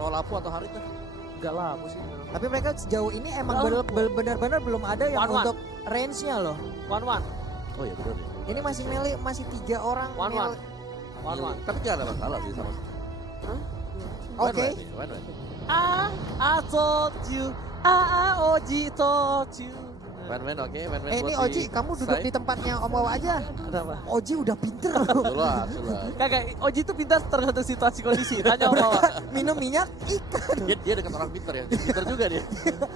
Mau lampu atau hari tuh? Enggak lampu sih. Tapi mereka sejauh ini emang benar-benar belum ada yang untuk range-nya loh. 1-1. Oh iya benar ya. Ini masih melee, masih 3 orang. 1-1. 1-1. Tapi gak ada masalah sih sama. Oke. I told you. Oji told you. Main-main oke, main-main. Ini Oji, kamu duduk di tempatnya Om Wawa aja. Kenapa? Oji udah pinter. Sulah. Kagak, Oji itu pintar tergantung situasi kondisi. Tanya Om Wawa. Minum minyak ikan. Dia dekat orang pinter ya. Dia pinter juga dia.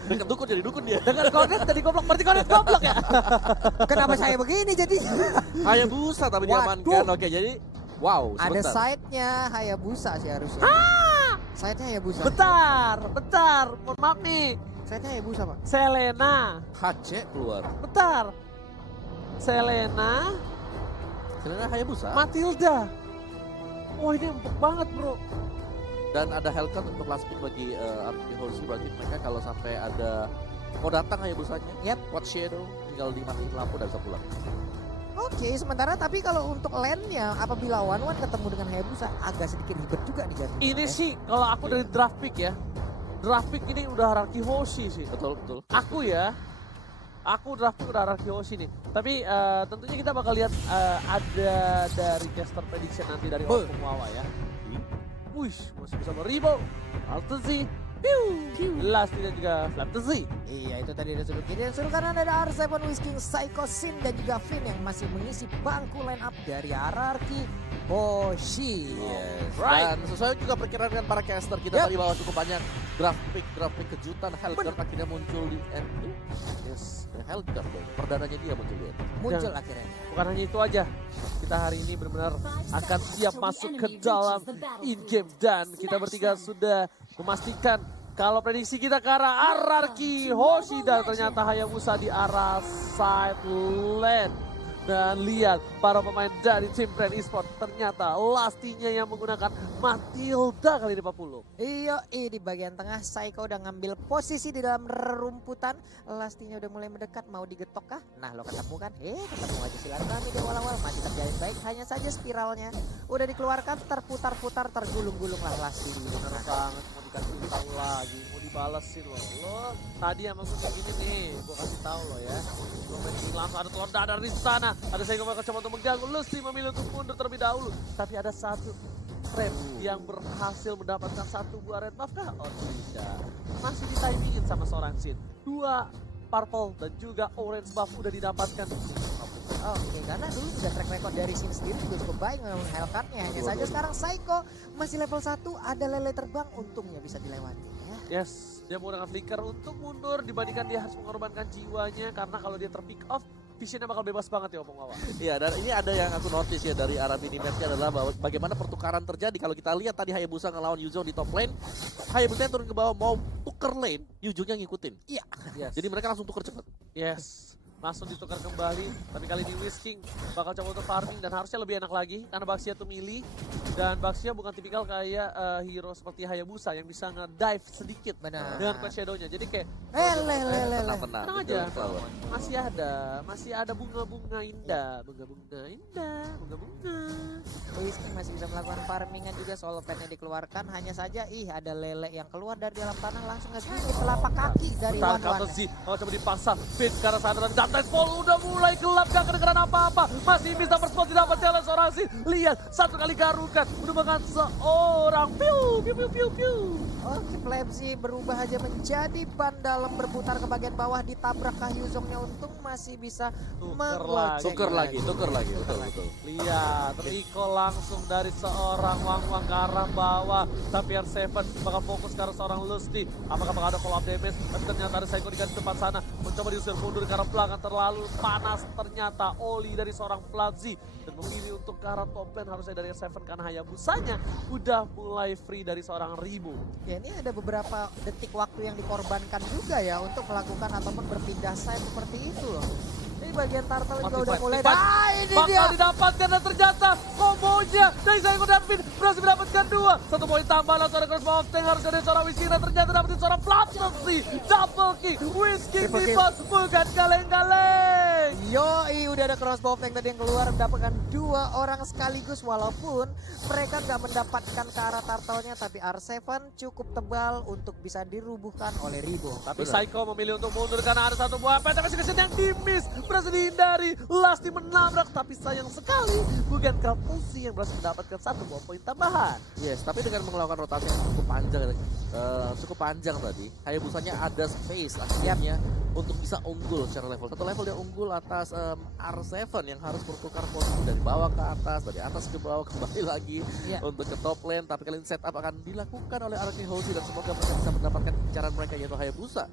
Dekat dukun jadi dukun dia. Dengan Kornet tadi goblok, berarti Kornet goblok ya? Kenapa saya begini jadi? Hayabusa tapi diamankan. Oke, jadi wow, Ada sebentar. side-nya Hayabusa sih harusnya. Side-nya Hayabusa. Bentar. Mohon maaf nih. Side-nya Hayabusa, Pak. Selena. HC keluar. Bentar. Selena. Hayabusa. Matilda. Wah ini empuk banget bro. Dan ada Hellcat untuk last pick bagi Arki Hoshi. Berarti mereka kalau sampai ada mau datang Hayabusanya. Yap. Watch Shadow tinggal dimatiin lampu dan bisa pulang. Oke, sementara tapi kalau untuk lane-nya apabila One ketemu dengan Hayabusa agak sedikit ribet juga nih jatuhnya. Ini sih kalau aku dari draft pick ya. Draft pick ini udah Araki Hoshi sih. Betul. Aku draft pick udah Araki Hoshi nih. Tapi tentunya kita bakal lihat ada dari caster prediction nanti dari Opung Wawa ya. Wih, masih bisa beribu. Altezi. Last dan juga Flaptezi. Iya, itu tadi ada sudut kiri dan sudut kanan ada R7 Whisking, Psycho Sin dan juga Finn yang masih mengisi bangku line up dari hierarki Hoshi. Yes. Right. Dan sesuai juga perkiraan dengan para caster kita tadi bahwa cukup banyak draft pick kejutan. Hellguard akhirnya muncul di end. Yes, Hellguard perdananya dia muncul di end. Muncul akhirnya. Bukan hanya itu aja, kita hari ini benar-benar akan siap masuk ke dalam in-game dan kita bertiga sudah memastikan kalau prediksi kita ke arah Ararki Hoshi dan ternyata Hayabusa di arah side lane. Dan lihat para pemain dari tim Brand Esport ternyata lastinya yang menggunakan Matilda kali 50. Iya, di bagian tengah Psycho udah ngambil posisi di dalam rumputan. Lastinya udah mulai mendekat, mau digetok kah? Nah lo ketemu kan? Ketemu aja silaturahmi di awal-awal. Masih terjalin baik, hanya saja spiralnya udah dikeluarkan, terputar-putar, tergulung-gulung lah Lasti. Bener banget, mau dikasih tahu lagi, mau dibalesin loh. Lo tadi emang gue kayak gini nih, gue kasih tahu lo ya. Gue main langsung ada telur dadar di sana. Ada saya coba untuk mengganggu, Lusty memilih untuk mundur terlebih dahulu. Tapi ada satu red yang berhasil mendapatkan satu buah red buff kah? Oh tidak, masih ditimingin sama seorang Sin. 2 purple dan juga orange buff udah didapatkan. Oke, karena dulu sudah track record dari Sin sendiri juga cukup baik ngelawan Hellcat-nya. Hanya saja sekarang Psycho masih level 1, ada lele terbang, untungnya bisa dilewati ya. Yes, dia menggunakan flicker untuk mundur dibandingkan dia harus mengorbankan jiwanya karena kalau dia terpick off, visionnya bakal bebas banget ya Opung Wawa. Iya, dan ini ada yang aku notice ya dari arah minimatch-nya adalah bahwa bagaimana pertukaran terjadi. Kalau kita lihat tadi Hayabusa ngelawan Yuzong di top lane, Hayabusa turun ke bawah mau tuker lane, Yuzongnya ngikutin. Iya. Yes. Jadi mereka langsung tuker cepat. Yes, langsung ditukar kembali. Tapi kali ini Whisking bakal coba untuk farming dan harusnya lebih enak lagi karena Baxia tuh melee. Dan Baxia bukan tipikal kayak hero seperti Hayabusa yang bisa nge-dive sedikit dengan Quest Shadow-nya. Jadi kayak Tenang aja. Masih ada bunga-bunga indah. Whisky masih bisa melakukan farmingan juga, solo pet-nya dikeluarkan. Hanya saja ada lele yang keluar dari dalam tanah langsung nge-gigit telapak kaki dari Bentar, One. kalau coba dipaksa Finn ke arah sana dan Dantes Fall udah mulai gelap, gak kedengeran apa-apa. Masih bisa berspot didapat oleh seorang Sin. Lihat, satu kali garukan menemukan seorang piu. Oke, Flapsy berubah aja menjadi ban dalam, berputar ke bagian bawah, ditabrak Kahyuzongnya, untung masih bisa Tuker lagi, betul. Lihat, Rico langsung dari seorang Wang ke arah bawah. Tapi R7 bakal fokus ke arah seorang Lusty. Apakah bakal ada follow up damage? Tapi ternyata ada Psycho di depan sana. Mencoba diusir mundur ke arah belakang, terlalu panas ternyata Oli dari seorang Flapsy. Dan memilih untuk ke arah top lane harusnya dari R7 karena Hayabusanya udah mulai free dari seorang Ribu. Ya, ini ada beberapa detik waktu yang dikorbankan juga ya untuk melakukan ataupun berpindah side seperti itu loh. Ini bagian turtle juga udah Fight. mulai. Fight. Ah, ini dia. Bakal didapatkan dan ternyata kombonya dari Saiko dan Finn berhasil mendapatkan 2. 1 poin tambah langsung ada crossbow of tank harus dari seorang Whisky dan ternyata dapetin seorang Flapsy. Double kill. Whisky Triple kill. Bebas bukan kaleng-kaleng. Yoi, udah ada crossbow tank tadi yang keluar mendapatkan 2 orang sekaligus walaupun mereka nggak mendapatkan ke arah turtle-nya tapi R7 cukup tebal untuk bisa dirubuhkan oleh Ribo. Tapi Saiko memilih untuk mundur karena ada satu buah PTP Season yang di-miss. Berhasil dihindari. Lasti menabrak tapi sayang sekali bukan Kaltusi yang berhasil mendapatkan 1 buah poin tambahan. Yes, tapi dengan melakukan rotasi yang cukup panjang tadi, Hayabusanya ada space akhirnya untuk bisa unggul secara level. Satu level dia unggul atas R7 yang harus bertukar posisi dari bawah ke atas, dari atas ke bawah kembali lagi untuk ke top lane. Tapi kali ini setup akan dilakukan oleh Araki Hoshi dan semoga mereka bisa mendapatkan incaran mereka yaitu Hayabusa.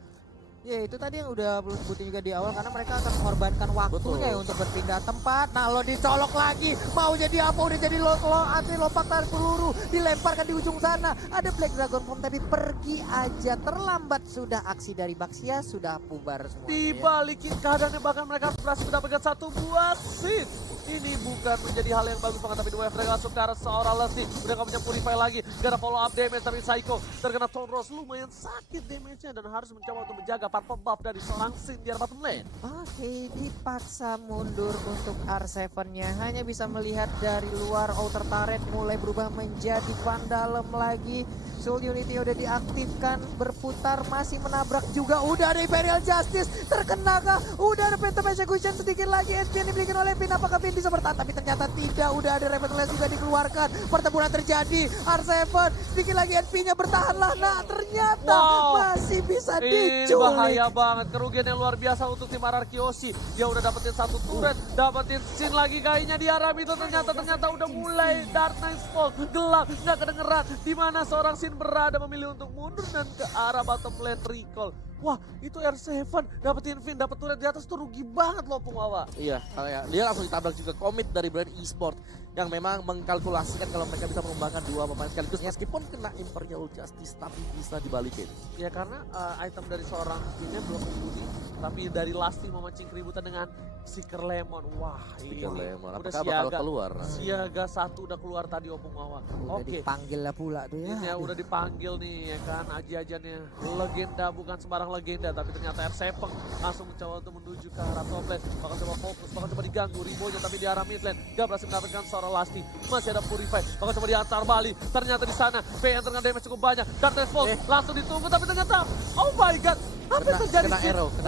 Ya itu tadi yang udah belum sebutin juga di awal karena mereka akan mengorbankan waktunya ya untuk berpindah tempat. Nah lo dicolok lagi, mau jadi apa udah jadi anti lompat tarik peluru, dilemparkan di ujung sana. Ada Black Dragon Form tapi pergi aja, terlambat sudah aksi dari Baxia sudah bubar semuanya. Dibalikin keadaannya bahkan mereka berhasil mendapatkan 1 buah seed. Ini bukan menjadi hal yang bagus banget tapi dua mereka langsung ke arah seorang Lasti. Udah gak punya Purify lagi, gak ada follow up damage tapi Saiko terkena Tonros lumayan sakit damage-nya dan harus mencoba untuk menjaga purple buff dari seorang Sin di arah bottom lane. Oke, dipaksa mundur untuk R7-nya. Hanya bisa melihat dari luar outer turret mulai berubah menjadi Vandalem lagi. Soul Unity udah diaktifkan, berputar, masih menabrak juga. Udah ada Imperial Justice, terkena kah? Udah ada Phantom Execution sedikit lagi. SP yang diberikan oleh Finn, apakah Finn bisa bertahan? Tapi ternyata tidak, udah ada Revitalize juga dikeluarkan. Pertempuran terjadi, R7, sedikit lagi SP-nya bertahanlah. Nah ternyata masih bisa Ini diculik. bahaya banget, kerugian yang luar biasa untuk tim Araki Hoshi. Dia udah dapetin 1 turret, dapetin Sin lagi kayaknya di arah itu ternyata udah mulai Dark Knight's Fall, gelap, nggak kedengeran. Dimana seorang Sin berada memilih untuk mundur dan ke arah bottom lane recall. Wah, itu R7 dapetin Finn, dapet turret di atas tuh rugi banget loh Pungwawa. Iya, dia langsung ditabrak juga komit dari brand e-sport yang memang mengkalkulasikan kalau mereka bisa mengembangkan 2 pemain sekaligus meskipun kena Imperial Justice tapi bisa dibalikin. Ya karena item dari seorang Finnnya belum membudi, tapi dari Lasti memancing keributan dengan Seeker Lemon. Wah, ini Lemon. udah Apakah bakal keluar? Siaga 1 udah keluar tadi Opung Wawa. Udah dipanggil lah pula tuh ya. Ini ya udah dipanggil nih ya kan, aji-ajannya legenda, bukan sembarang legenda tapi ternyata R7 langsung mencoba untuk menuju ke arah top lane. Bakal coba fokus, bakal coba diganggu Ribonya tapi di arah mid lane gak berhasil mendapatkan seorang Lasti. Masih ada Purify, bakal coba diantar balik. Ternyata di sana PN terkena damage cukup banyak. Dan Fall langsung ditunggu tapi ternyata oh my god, apa yang terjadi?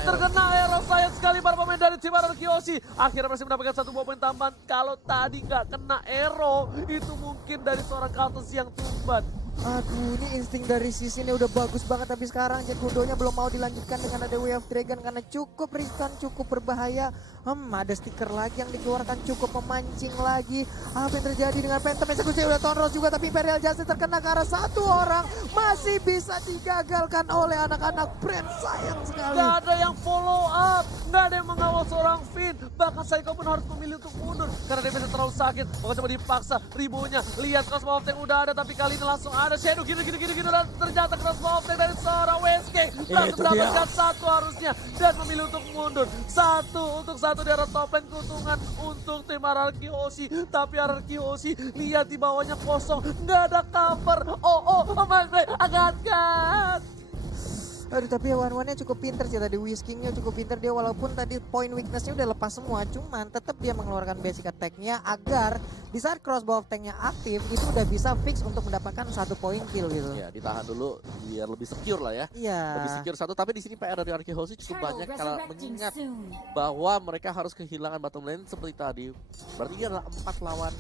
Terkena arrow, sayang sekali para pemain dari tim Araki Hoshi. Akhirnya masih mendapatkan 1 buah poin tambahan. Kalau tadi nggak kena arrow, itu mungkin dari seorang Kaltus yang tumbat. Aduh, ini insting dari sisi ini udah bagus banget tapi sekarang Jet Gundonya belum mau dilanjutkan dengan ada Way of Dragon karena cukup riskan, cukup berbahaya. Ada stiker lagi yang dikeluarkan cukup memancing lagi. Apa yang terjadi dengan Phantom Execution udah Tonros juga tapi Imperial Justice terkena ke arah 1 orang masih bisa digagalkan oleh anak-anak brand, sayang sekali. Gak ada yang follow up, gak ada yang mengawal seorang Finn. Bahkan Saiko pun harus memilih untuk mundur karena dia bisa terlalu sakit. Bahkan coba dipaksa, Ribonya lihat crossbow of tank udah ada tapi kali ini langsung ada Shadow gitu dan ternyata crossbow of tank dari seorang WSK langsung mendapatkan 1 harusnya dan memilih untuk mundur. 1 untuk 1 di arah top lane, keuntungan untuk tim Araki Hoshi. Tapi Araki Hoshi lihat di bawahnya kosong, nggak ada cover. Mas Bray agak. Aduh, tapi Wan-Wannya cukup pinter sih tadi, Whisking-nya cukup pinter dia walaupun tadi point weakness-nya udah lepas semua, cuman tetap dia mengeluarkan basic attack-nya agar di saat crossbow of tank-nya aktif itu udah bisa fix untuk mendapatkan 1 poin kill gitu. Ya, ditahan dulu biar lebih secure lah ya. Iya. Lebih secure 1, tapi di sini PR dari Araki Hoshi cukup banyak kalau mengingat bahwa mereka harus kehilangan bottom lane seperti tadi. Berarti dia adalah 4 lawan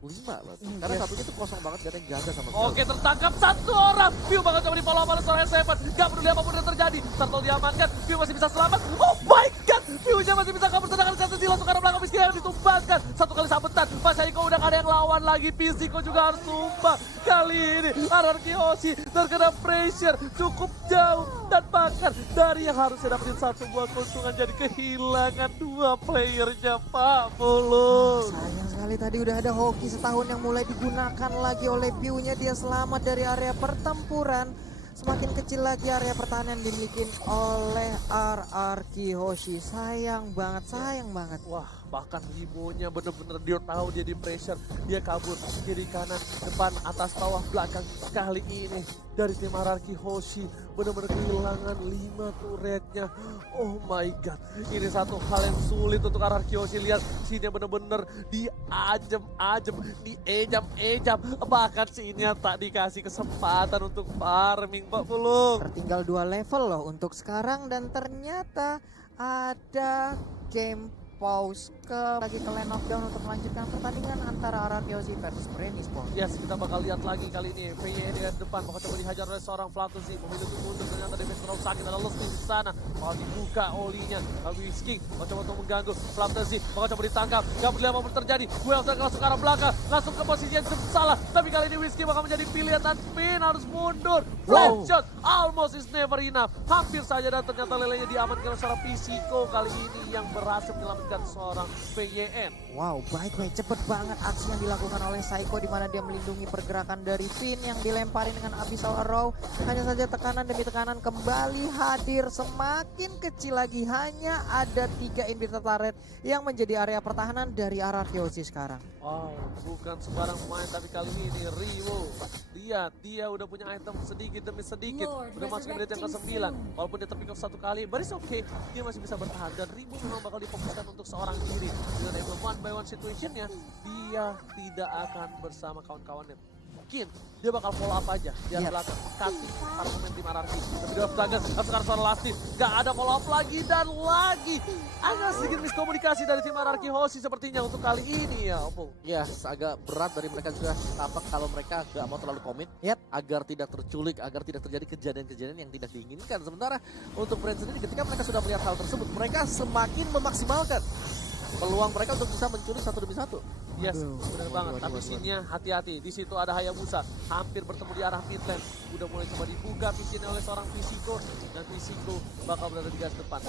5 berarti. Karena satunya itu kosong banget, gak ada yang jaga sama sekali. Oke, tertangkap 1 orang. View bakal coba di follow up oleh seorang S7. Gak peduli apapun yang terjadi. Turtle diamankan, View masih bisa selamat. Oh my god, View-nya masih bisa kabur. Sedangkan Kaltusi langsung ke arah belakang miskin yang ditumbangkan. 1 kali sabetan, Mas Saiko udah gak ada yang lawan lagi. Pisiko juga harus tumbang. Kali ini Araki Hoshi terkena pressure cukup jauh. Dan bahkan dari yang harusnya dapetin 1 buah keuntungan jadi kehilangan 2 playernya Pak Mulus. Sayang sekali tadi udah ada hoki setahun yang mulai digunakan lagi oleh View-nya, dia selamat dari area pertempuran. Semakin kecil lagi area pertahanan yang dimiliki oleh RRQ Hoshi. Sayang banget. Wah, bahkan Rimonya bener-bener dia tahu dia di pressure. Dia kabur kiri kanan, depan, atas, bawah, belakang. Kali ini dari tim RRQ Hoshi bener-bener kehilangan 5 turretnya. Oh my god, ini satu hal yang sulit untuk RRQ Hoshi. Lihat sini bener-bener diajem, diejam. Bahkan sini tak dikasih kesempatan untuk farming, Pak Pulung. Tertinggal 2 level loh untuk sekarang dan ternyata ada game pause lagi ke lane knockdown untuk melanjutkan pertandingan antara RRQ Hoshi versus Brain Esports. Yes, kita bakal lihat lagi kali ini. VY di depan bakal coba dihajar oleh seorang Flatusy. Memilih untuk mundur, ternyata defense terlalu sakit. Ada Lusty di sana. Bakal dibuka olinya. Whisking bakal coba untuk mengganggu. Flatusy bakal coba ditangkap. Gak peduli apa pun terjadi. Gue langsung ke arah belakang. Langsung ke posisi yang salah. Tapi kali ini Whisking bakal menjadi pilihan dan Pin harus mundur. Flash shot almost is never enough. Hampir saja dan ternyata lelenya diamankan oleh seorang Pisiko kali ini yang berhasil menyelamatkan seorang VYN. Wow, baik-baik, cepet banget aksi yang dilakukan oleh Saiko di mana dia melindungi pergerakan dari Pin yang dilempari dengan Abyssal Arrow. Hanya saja tekanan demi tekanan kembali hadir, semakin kecil lagi. Hanya ada 3 inhibitor turret yang menjadi area pertahanan dari RRQ Hoshi sekarang. Wow, bukan sembarang main, tapi kali ini Riwo. Dia udah punya item sedikit demi sedikit. Udah masuk menit yang ke-9. Walaupun dia terpick off 1 kali, but it's okay. Dia masih bisa bertahan dan Riwo memang bakal difokuskan untuk seorang diri. Dengan emang 1-by-1 situationnya, dia tidak akan bersama kawan-kawannya. Mungkin dia bakal follow up aja di belakang kaki para pemain tim RRQ. Tapi dia Dagas, sekarang suara Lasty, gak ada follow up lagi dan lagi. Agak sedikit miskomunikasi dari tim RRQ Hoshi sepertinya untuk kali ini ya, Opung. Ya, agak berat dari mereka juga tampak kalau mereka gak mau terlalu komit. Agar tidak terculik, agar tidak terjadi kejadian-kejadian yang tidak diinginkan. Sementara untuk Brand sendiri ketika mereka sudah melihat hal tersebut, mereka semakin memaksimalkan peluang mereka untuk bisa mencuri 1 demi 1. Yes, benar banget. Tapi sininya hati-hati. Di situ ada Hayabusa, hampir bertemu di arah mid lane. Udah mulai coba dibuka visionnya oleh seorang Pisiko dan Pisiko bakal berada di garis depan.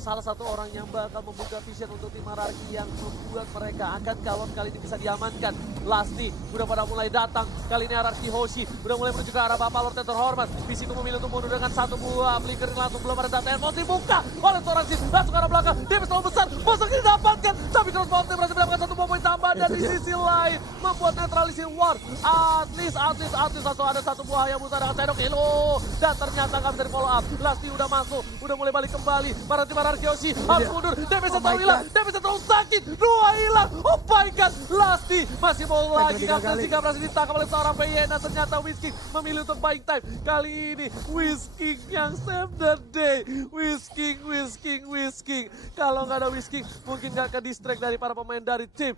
Salah satu orang yang bakal membuka vision untuk tim RRQ yang membuat mereka akan calon kali ini bisa diamankan. Lasty udah pada mulai datang. Kali ini RRQ Hoshi udah mulai menuju ke arah Bapak Lord yang terhormat. Pisiko memilih untuk mundur dengan 1 buah flicker langsung, belum ada data handphone dibuka oleh seorang Sin. Langsung ke arah belakang. Dia bisa besar. Masuk didapatkan. Tapi Cross Mountain berhasil mendapatkan 1 poin tambahan dan di sisi lain membuat netralisir war. At least ada 1 buah Hayabusa dengan Shadow Kilo dan ternyata nggak bisa di follow up. Lasty udah masuk, udah mulai balik kembali. Para tim RRQ Hoshi harus mundur. DPS terlalu hilang, DPS terlalu sakit. 2 hilang. Oh my god, Lasty masih mau lagi. Gak berhasil ditangkap oleh seorang VYN dan ternyata Whisking memilih untuk buying time. Kali ini Whisking yang save the day. Whisking. Kalau nggak ada Whisking mungkin nggak ke distract dari para pemain dari tim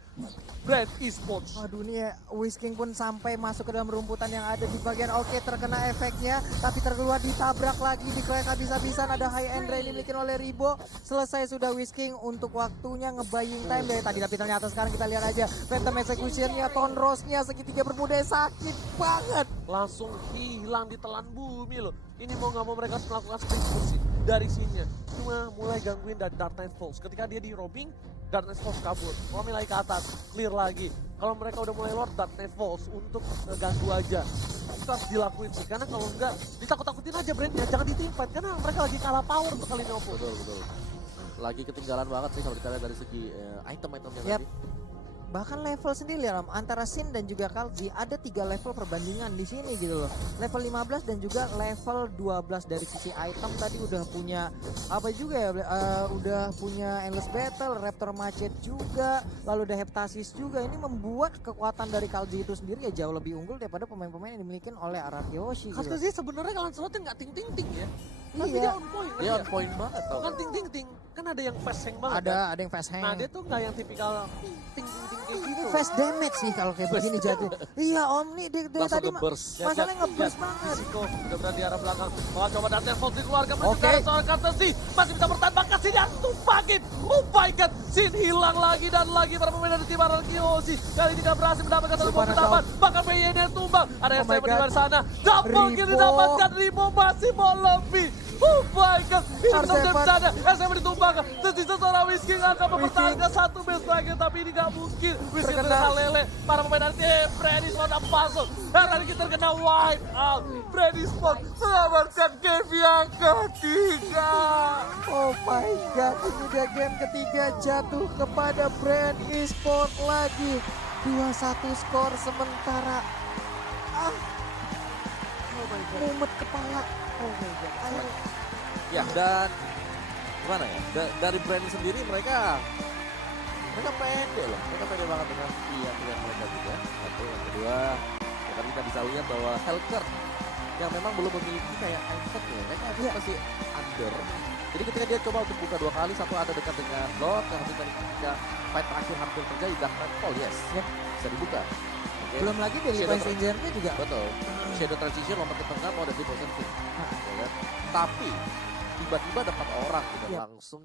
Brand Esports. Waduh, nih Whisking pun sampai masuk ke dalam rumputan yang ada di bagian oke, terkena efeknya, tapi terkeluar ditabrak lagi, dikeroyok habis-habisan. Ada high end yang dimiliki oleh Ribo. Selesai sudah Whisking untuk waktunya ngebaying time dari tadi, tapi ternyata sekarang kita lihat aja Phantom Execution-nya, Tonrose-nya, segitiga bermuda sakit banget. Langsung hilang ditelan bumi loh. Ini mau nggak mau mereka harus melakukan sprint sih dari sini. Cuma mulai gangguin dari Dark Knight Falls. Ketika dia di roaming, Dark Knight Falls kabur. Roaming lagi ke atas, clear lagi. Kalau mereka udah mulai lord Dark Knight Falls untuk ngeganggu aja. Itu harus dilakuin sih. Karena kalau enggak, ditakut-takutin aja brandnya. Jangan ditimfight. Karena mereka lagi kalah power untuk kali ini, Oppo. Betul. Lagi ketinggalan banget sih kalau kita lihat dari segi item-itemnya tadi. Bahkan level sendiri ya, antara Sin dan juga Kalji ada 3 level perbandingan di sini gitu loh. Level 15 dan juga level 12 dari sisi item tadi udah punya apa juga ya, udah punya Endless Battle, Raptor Macet juga, lalu ada Heptasis juga. Ini membuat kekuatan dari Kalji itu sendiri ya jauh lebih unggul daripada pemain-pemain yang dimiliki oleh RRQ Hoshi. Karena sih sebenarnya kalian slotnya nggak ting-ting-ting ya. Iya. Dia on point banget tau. Bukan ting-ting-ting. Kan ada yang fast hang banget. Ada yang fast hang. Nah dia tuh nggak yang tipikal ting-ting-ting kayak gitu. Fast damage sih kalau kayak begini jatuh. Iya Om, nih dia tadi masalahnya nge-burst banget. Pisiko udah berada di arah belakang. Mau coba Dante Fox dikeluarkan menuju ke arah seorang Courtesy. Masih bisa bertahan, bahkan Sin yang tumpakin. Oh my god, Sin hilang lagi dan lagi para pemain dari tim RRQ Hoshi. Kali ini tidak berhasil mendapatkan 1 poin tambahan. Bahkan PYN yang tumbang. Ada yang saya di luar sana. Double kill didapatkan, Rimo masih mau lebih. Oh my god, itu R7. bercanda. SM ditumbangkan. Tersisa seorang Whiskey yang akan mempertahankan satu match lagi, tapi ini gak mungkin. Whiskey Terkena. terkena lele. Para pemain dari tim Freddy Sport dan puzzle. Dan tadi kita terkena wipe out. Freddy Sport selamatkan game yang ketiga. Oh my god, ini dia game ketiga jatuh kepada Brand Esport lagi. 2-1 skor sementara. Oh my god. Mumet kepala. Oh my god. Ayo. Ya, dan gimana ya? Dari brand sendiri mereka pede loh. Mereka pede banget dengan pilihan mereka juga. Satu, yang kedua, ya kan kita bisa lihat bahwa Helker yang memang belum memiliki kayak item ya. Mereka masih under. Jadi ketika dia coba untuk buka 2 kali, satu ada dekat dengan Lord, yang ketika fight terakhir hampir terjadi, Dark Nightfall, yes. Bisa dibuka. Oke. Belum lagi Daily Shadow Price Engineer-nya juga. Betul. Shadow Transition lompat ke tengah mau ada di positif. Ya kan? Tapi tiba-tiba dapat orang gitu Iya. langsung